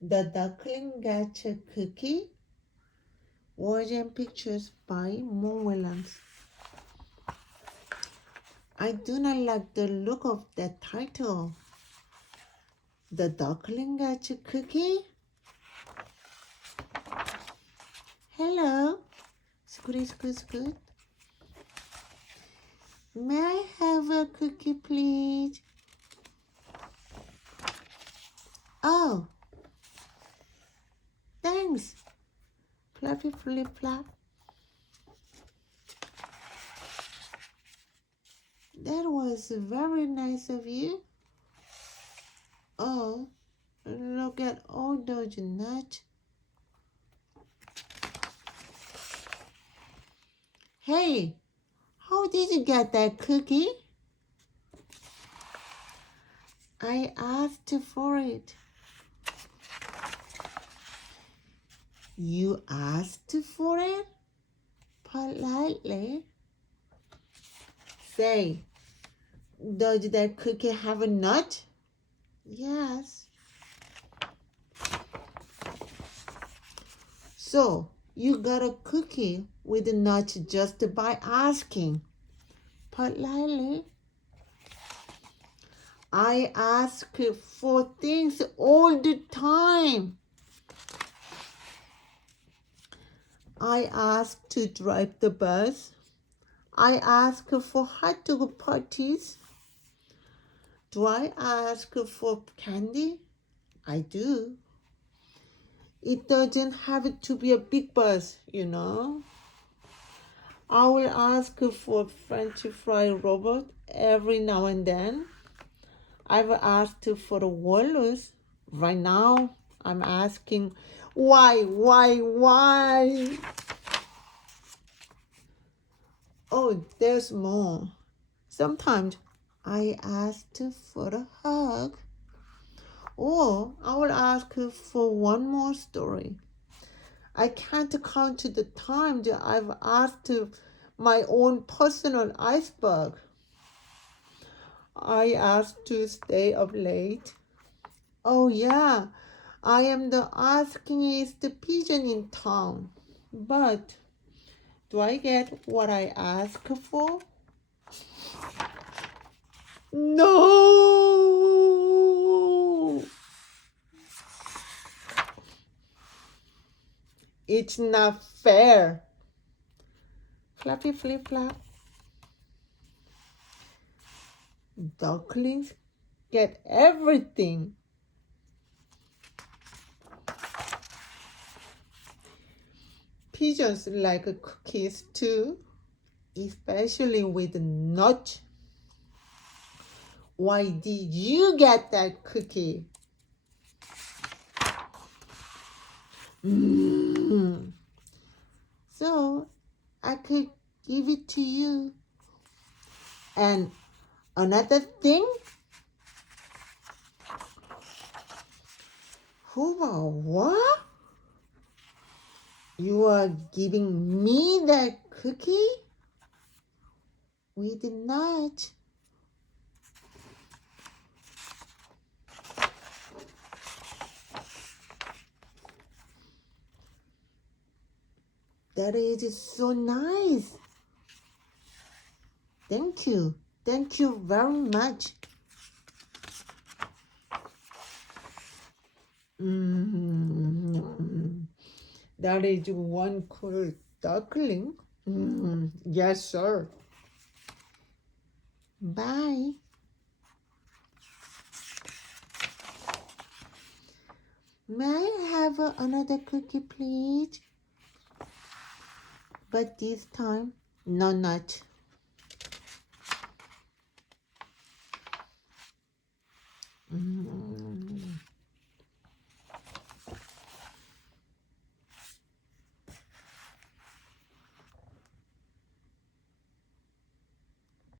The Duckling Gets a Cookie. Words and pictures by Willems. I do not like the look of that title. The Duckling Gets a Cookie? Hello. Scoot, scoot, scoot. May I have a cookie, please? Oh, thanks. Fluffy flip flop. That was very nice of you. Oh, look at all those nuts. Hey, how did you get that cookie? I asked for it. You asked for it? Politely. Say, does that cookie have a nut? Yes. So, you got a cookie with a nut just by asking. Politely. I ask for things all the time. I ask to drive the bus. I ask for hot dog parties. Do I ask for candy? I do. It doesn't have to be a big bus, you know. I will ask for French fry robot every now and then. I've asked for a walrus. Right now, I'm asking, why? Oh, there's more. Sometimes I asked for a hug. Or I will ask for one more story. I can't count the times I've asked my own personal iceberg. I asked to stay up late. Oh yeah, I am the askingest pigeon in town. But do I get what I ask for? No! It's not fair. Flappy flip flop. Ducklings get everything. Pigeons like cookies too, especially with nuts. Why did you get that cookie? So I could give it to you. And another thing, what? You are giving me that cookie with nuts. That is so nice. Thank you. Thank you very much. That is one cool duckling. Yes, sir. Bye. May I have another cookie, please? But this time, no nut.